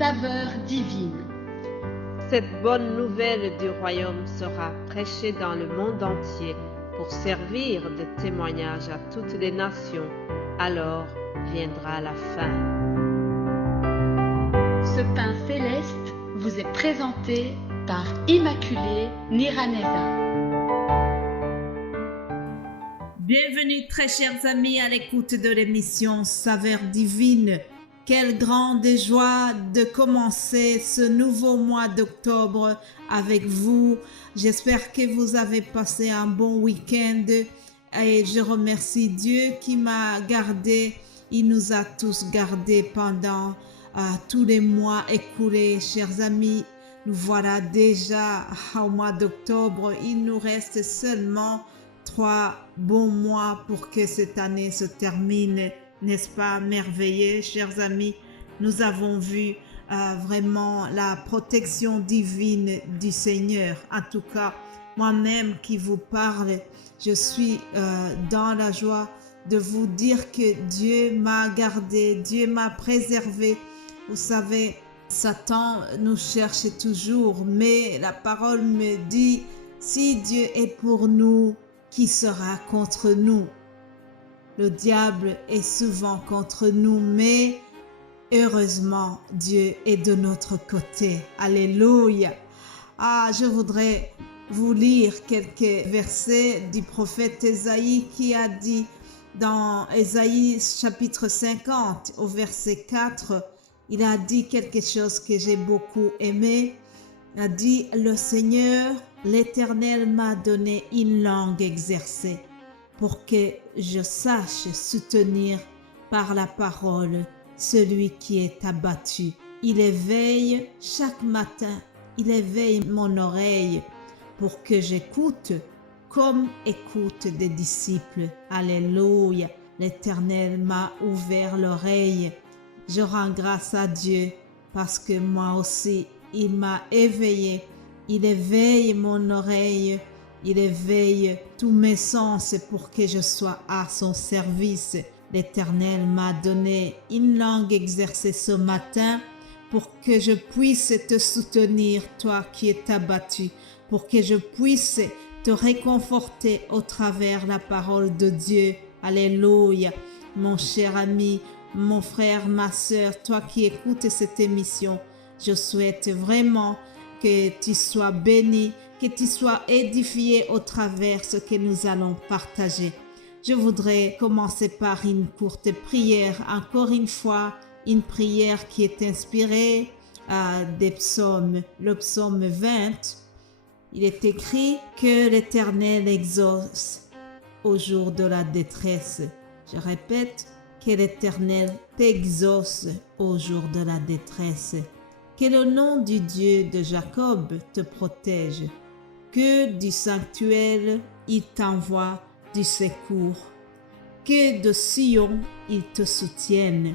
saveur divine. Cette bonne nouvelle du royaume sera prêchée dans le monde entier pour servir de témoignage à toutes les nations. Alors viendra la fin. Ce pain céleste vous est présenté par Immaculée Niraneza. Bienvenue très chers amis à l'écoute de l'émission Saveur divine. Quelle grande joie de commencer ce nouveau mois d'octobre avec vous. J'espère que vous avez passé un bon week-end et je remercie Dieu qui m'a gardé. Il nous a tous gardés pendant tous les mois écoulés. Chers amis, nous voilà déjà au mois d'octobre. Il nous reste seulement 3 bons mois pour que cette année se termine. N'est-ce pas merveilleux, chers amis? Nous avons vu vraiment la protection divine du Seigneur. En tout cas, moi-même qui vous parle, je suis dans la joie de vous dire que Dieu m'a gardé, Dieu m'a préservé. Vous savez, Satan nous cherche toujours, mais la parole me dit, si Dieu est pour nous, qui sera contre nous? Le diable est souvent contre nous, mais heureusement, Dieu est de notre côté. Alléluia. Je voudrais vous lire quelques versets du prophète Ésaïe qui a dit dans Ésaïe chapitre 50 au verset 4, il a dit quelque chose que j'ai beaucoup aimé. Il a dit, le Seigneur, l'Éternel m'a donné une langue exercée pour que je sache soutenir par la parole celui qui est abattu. Il éveille chaque matin, il éveille mon oreille pour que j'écoute comme écoutent des disciples. Alléluia, l'Éternel m'a ouvert l'oreille. Je rends grâce à Dieu parce que moi aussi, il m'a éveillé. Il éveille mon oreille. Il éveille tous mes sens pour que je sois à son service. L'Éternel m'a donné une langue exercée ce matin pour que je puisse te soutenir, toi qui es abattu, pour que je puisse te réconforter au travers la parole de Dieu. Alléluia. Mon cher ami, mon frère, ma sœur, toi qui écoutes cette émission, je souhaite vraiment que tu sois béni, que tu sois édifié au travers ce que nous allons partager. Je voudrais commencer par une courte prière. Encore une fois, une prière qui est inspirée des psaumes. Le psaume 20, il est écrit que l'Éternel exauce au jour de la détresse. Je répète, que l'Éternel t'exauce au jour de la détresse. Que le nom du Dieu de Jacob te protège. Que du sanctuaire, il t'envoie du secours. Que de Sion, il te soutienne.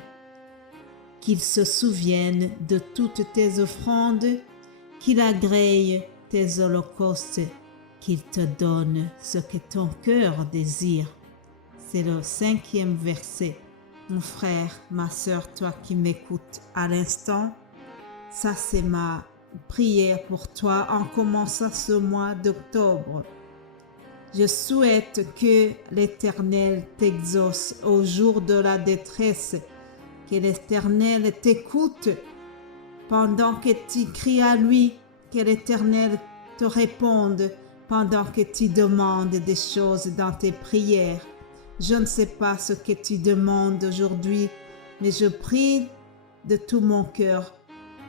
Qu'il se souvienne de toutes tes offrandes. Qu'il agrée tes holocaustes. Qu'il te donne ce que ton cœur désire. C'est le 5e verset. Mon frère, ma sœur, toi qui m'écoutes à l'instant, ça c'est ma prière pour toi en commençant ce mois d'octobre. Je souhaite que l'Éternel t'exauce au jour de la détresse, que l'Éternel t'écoute pendant que tu cries à lui, que l'Éternel te réponde pendant que tu demandes des choses dans tes prières. Je ne sais pas ce que tu demandes aujourd'hui, mais je prie de tout mon cœur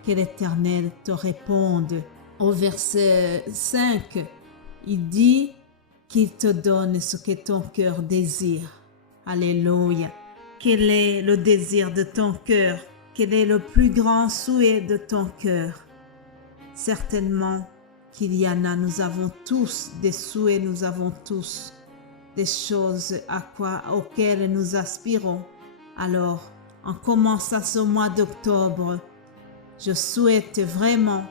que l'Éternel te réponde. Au verset 5, il dit qu'il te donne ce que ton cœur désire. Alléluia. Quel est le désir de ton cœur? Quel est le plus grand souhait de ton cœur? Certainement qu'il y en a, nous avons tous des souhaits, nous avons tous des choses auxquelles nous aspirons. Alors, en commençant ce mois d'octobre, je souhaite vraiment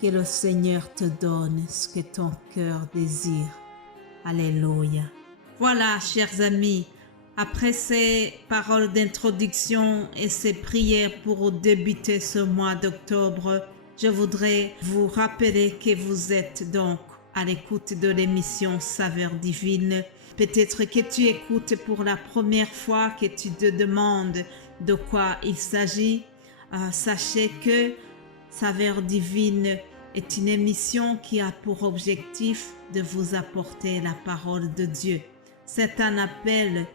que le Seigneur te donne ce que ton cœur désire. Alléluia. Voilà, chers amis, Après ces paroles d'introduction et ces prières pour débuter ce mois d'octobre, je voudrais vous rappeler que vous êtes donc à l'écoute de l'émission Saveur divine. Peut-être que tu écoutes pour la première fois, que tu te demandes de quoi il s'agit. Sachez que Saveur divine est une émission qui a pour objectif de vous apporter la parole de Dieu. C'est un appel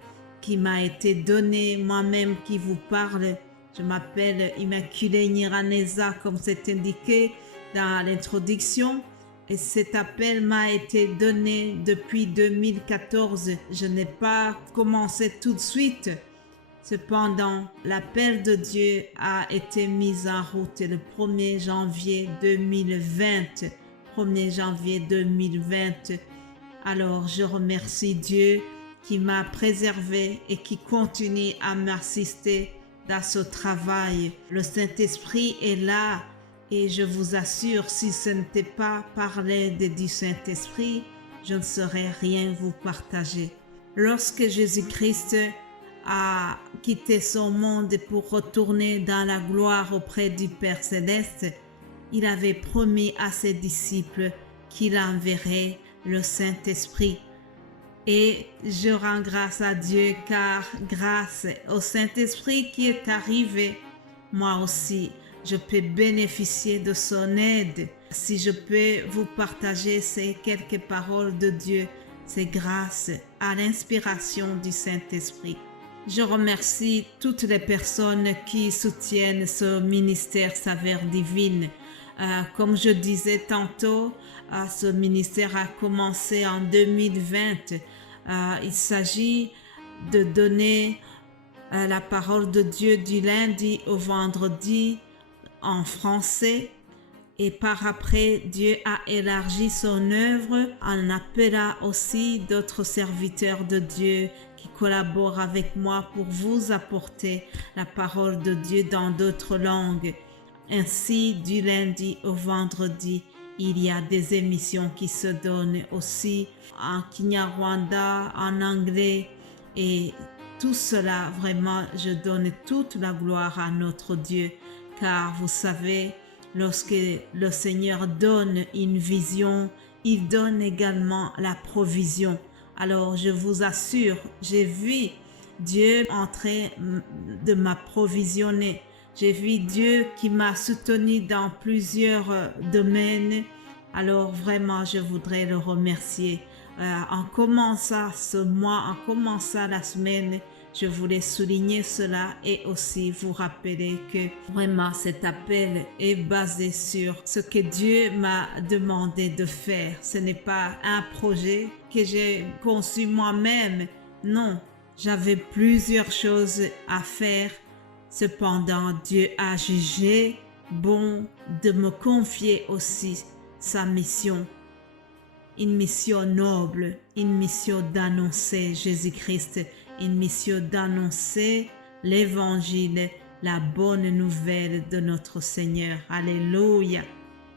qui m'a été donné, moi-même qui vous parle. Je m'appelle Immaculée Niraneza, comme c'est indiqué dans l'introduction. Et cet appel m'a été donné depuis 2014. Je n'ai pas commencé tout de suite. Cependant, l'appel de Dieu a été mis en route le 1er janvier 2020. 1er janvier 2020. Alors, je remercie Dieu qui m'a préservé et qui continue à m'assister dans ce travail. Le Saint-Esprit est là et je vous assure, si ce n'était pas parler du Saint-Esprit, je ne saurais rien vous partager. Lorsque Jésus-Christ a quitté son monde pour retourner dans la gloire auprès du Père Céleste, il avait promis à ses disciples qu'il enverrait le Saint-Esprit. Et je rends grâce à Dieu car grâce au Saint-Esprit qui est arrivé, moi aussi, je peux bénéficier de son aide. Si je peux vous partager ces quelques paroles de Dieu, c'est grâce à l'inspiration du Saint-Esprit. Je remercie toutes les personnes qui soutiennent ce ministère Saveur divine. Comme je disais tantôt, ce ministère a commencé en 2020. Il s'agit de donner la parole de Dieu du lundi au vendredi en français. Et par après, Dieu a élargi son œuvre en appelant aussi d'autres serviteurs de Dieu qui collaborent avec moi pour vous apporter la parole de Dieu dans d'autres langues. Ainsi, du lundi au vendredi, il y a des émissions qui se donnent aussi en Kinyarwanda, en anglais. Et tout cela, vraiment, je donne toute la gloire à notre Dieu. Car vous savez, lorsque le Seigneur donne une vision, il donne également la provision. Alors, je vous assure, j'ai vu Dieu en train de m'approvisionner. J'ai vu Dieu qui m'a soutenu dans plusieurs domaines. Alors vraiment, je voudrais le remercier. En commençant ce mois, en commençant la semaine, je voulais souligner cela et aussi vous rappeler que vraiment cet appel est basé sur ce que Dieu m'a demandé de faire. Ce n'est pas un projet que j'ai conçu moi-même. Non, j'avais plusieurs choses à faire. Cependant, Dieu a jugé bon de me confier aussi sa mission. Une mission noble, une mission d'annoncer Jésus-Christ, une mission d'annoncer l'évangile, la bonne nouvelle de notre Seigneur. Alléluia.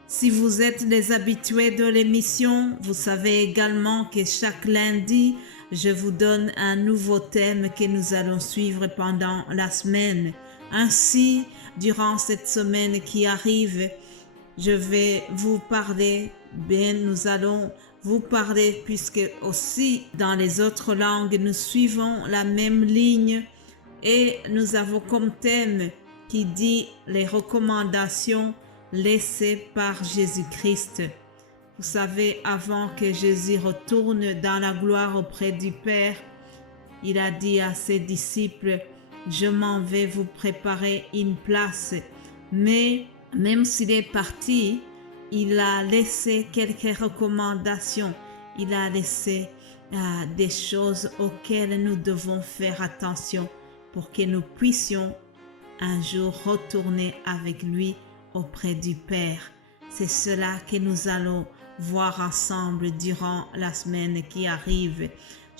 Si vous êtes les habitués de l'émission, vous savez également que chaque lundi, je vous donne un nouveau thème que nous allons suivre pendant la semaine. Ainsi, durant cette semaine qui arrive, je vais vous parler, nous allons vous parler, puisque aussi dans les autres langues, nous suivons la même ligne et nous avons comme thème qui dit les recommandations laissées par Jésus-Christ. Vous savez, avant que Jésus retourne dans la gloire auprès du Père, il a dit à ses disciples, « Je m'en vais vous préparer une place. » Mais même s'il est parti, il a laissé quelques recommandations. Il a laissé des choses auxquelles nous devons faire attention pour que nous puissions un jour retourner avec lui auprès du Père. C'est cela que nous allons voir ensemble durant la semaine qui arrive.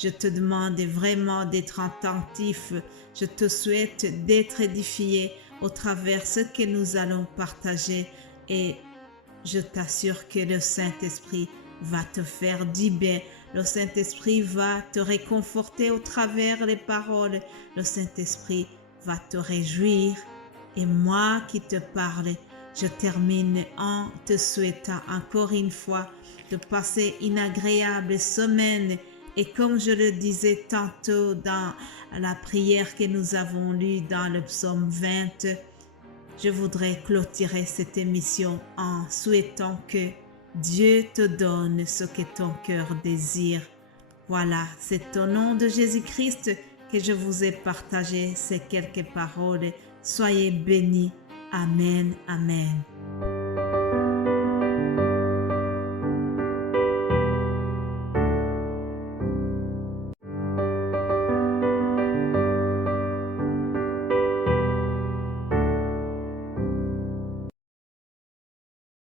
Je te demande vraiment d'être attentif. Je te souhaite d'être édifié au travers de ce que nous allons partager et je t'assure que le Saint-Esprit va te faire du bien Le Saint-Esprit va te réconforter au travers des paroles. Le Saint-Esprit va te réjouir. Et moi qui te parle, je termine en te souhaitant encore une fois de passer une agréable semaine. Et comme je le disais tantôt dans la prière que nous avons lue dans le psaume 20, je voudrais clôturer cette émission en souhaitant que Dieu te donne ce que ton cœur désire. Voilà, c'est au nom de Jésus-Christ que je vous ai partagé ces quelques paroles. Soyez bénis. Amen, amen.